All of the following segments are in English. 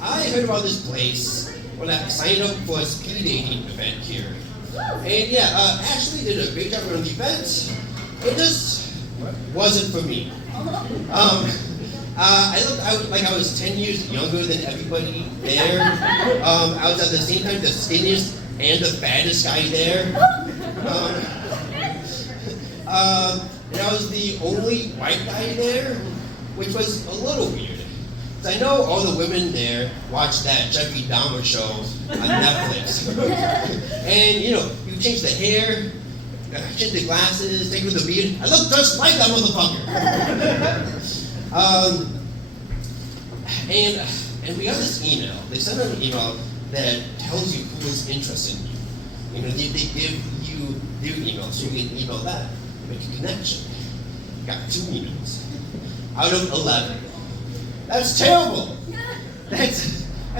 I heard about this place when I signed up for a speed dating event here. And yeah, Ashley did a great job on the event. It just wasn't for me. I looked out like I was 10 years younger than everybody there. I was at the same time the skinniest and the fattest guy there. And I was the only white guy there, which was a little weird. I know all the women there watch that Jeffrey Dahmer show on Netflix. And you change the hair, change the glasses, take with the beard. I look just like that motherfucker. And we got this email. They sent out an email that tells you who is interested in you. They give you their email so you can email that, make a connection. Got 2 emails out of 11. That's terrible. That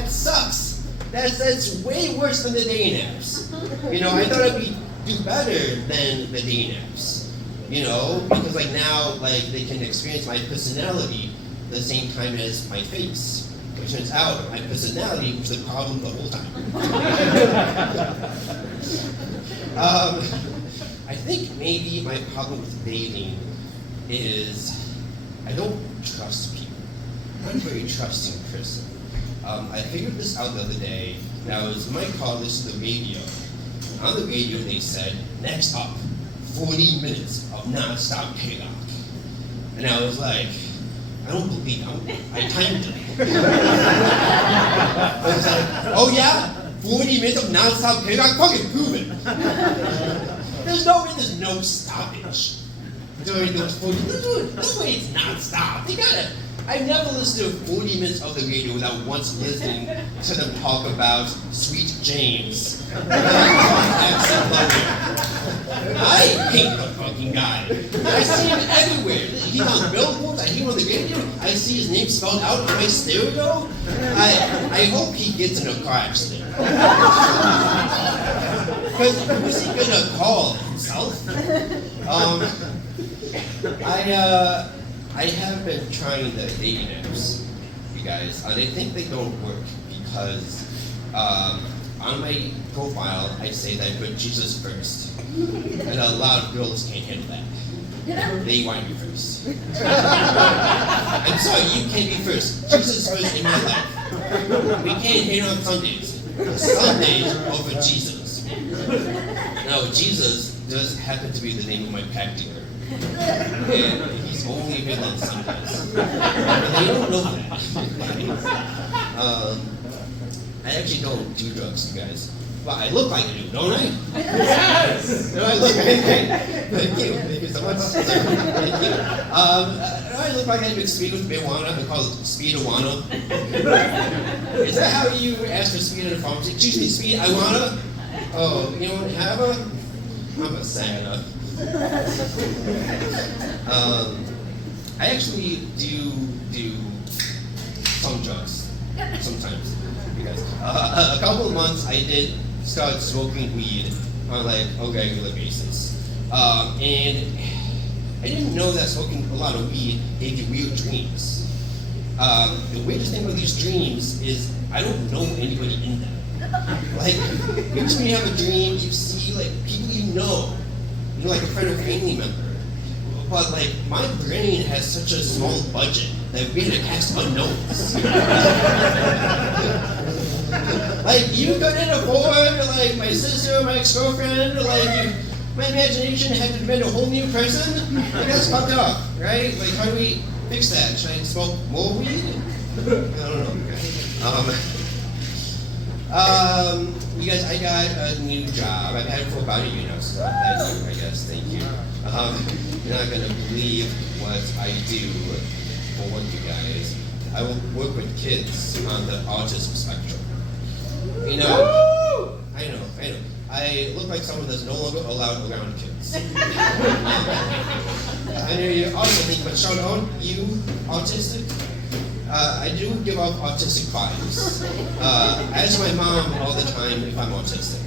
sucks. That's way worse than the dating apps. I thought I'd do better than the dating apps. Because now they can experience my personality at the same time as my face. It turns out my personality was the problem the whole time. I think maybe my problem with dating is I don't trust people. I'm a very trusting person. I figured this out the other day. And I was in my car listening to the radio. On the radio they said, next up, 40 minutes of non-stop chaos. And I was like, I don't believe it. I timed it. I was like, oh yeah? 40 minutes of non-stop chaos? Fucking prove it. There's no stoppage during those 40 minutes. No way it's non-stop. I've never listened to 40 minutes of the radio without once listening to them talk about Sweet James. I hate the fucking guy. I see him everywhere. He's on billboards, I hear him on the radio, I see his name spelled out on my stereo. I hope he gets in a car accident. Because who's he gonna call? Himself? I have been trying the dating apps, you guys. I think they don't work because on my profile I say that I put Jesus first, and a lot of girls can't handle that. They want you first. I'm sorry, you can't be first. Jesus first in my life. We can't hate on Sundays. Sundays over Jesus. Now, Jesus does happen to be the name of my pack dealer. And he's only been on Sundays. But they don't know that. I actually don't do drugs, you guys. But I look like I do, don't I? Yes! No, I look like Thank you. Thank you so much. Thank you. I look like I mix speed with marijuana. I call it speed-awana. Is that how you ask for speed in a pharmacy? Excuse me, speed, I wanna? Oh, you don't have a? I'm a Santa. I actually do some drugs sometimes, you guys. A couple of months I did start smoking weed on a regular basis, and I didn't know that smoking a lot of weed gave you weird dreams. The weirdest thing about these dreams is I don't know anybody in them. Usually when you have a dream, you see people you know. Like a friend or family member. But my brain has such a small budget that we had to cast unknowns. You couldn't afford my sister, my ex-girlfriend, my imagination had to invent a whole new person. That's fucked up, right? How do we fix that? Should I smoke more weed? I don't know. You guys, I got a new job. I've had it for about a year now, so thank you, I guess. Thank you. You're not gonna believe what I do for you guys. I will work with kids on the autism spectrum. I know. I look like someone that's no longer allowed around kids. I know you're also thinking, but Sean, aren't you autistic? I do give off autistic vibes. I ask my mom all the time if I'm autistic.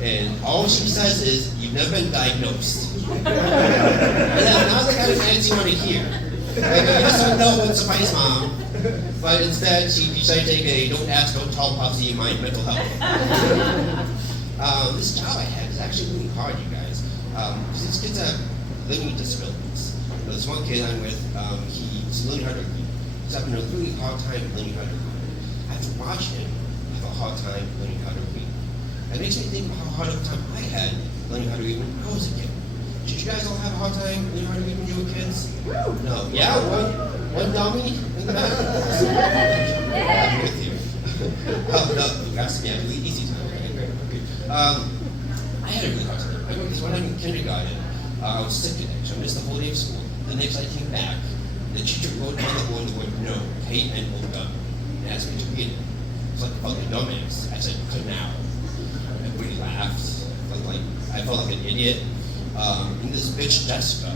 And all she says is, you've never been diagnosed. And that's not the kind of answer you want to hear. Yes or no would suffice, Mom. But instead, she decided to take a don't ask, don't tell policy in my mental health. This job I had is actually really hard, you guys. Because these kids have learning disabilities. This one kid I'm with, he's learning how to read. He's having a really hard time learning how to read. I have to watch him have a hard time learning how to read. It makes me think of how hard of a time I had learning how to read when I was a kid. Did you guys all have a hard time learning how to read when you were kids? No. Yeah, one dummy in the back. I'm with you. Oh, no, that's yeah, really easy time. Okay, great. Okay. I had a really hard time. I remember this one time in kindergarten, I was sick today, so I missed the whole day of school. The next I came back, the teacher wrote on the board the word no, K-N-O-W, and asked me to read it. It's like a fucking dumbass. I said, canal. Everybody laughed. I felt like an idiot. And this bitch Jessica.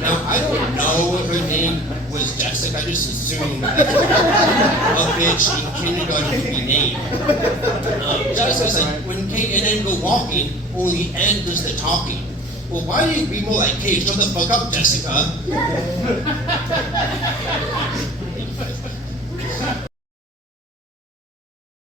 Now I don't know if her name was Jessica. I just assumed a bitch in kindergarten could be named. Jessica's like, when Kate and N go walking, only N does the talking. Well, why do you be more like Kate? Shut the fuck up, Jessica.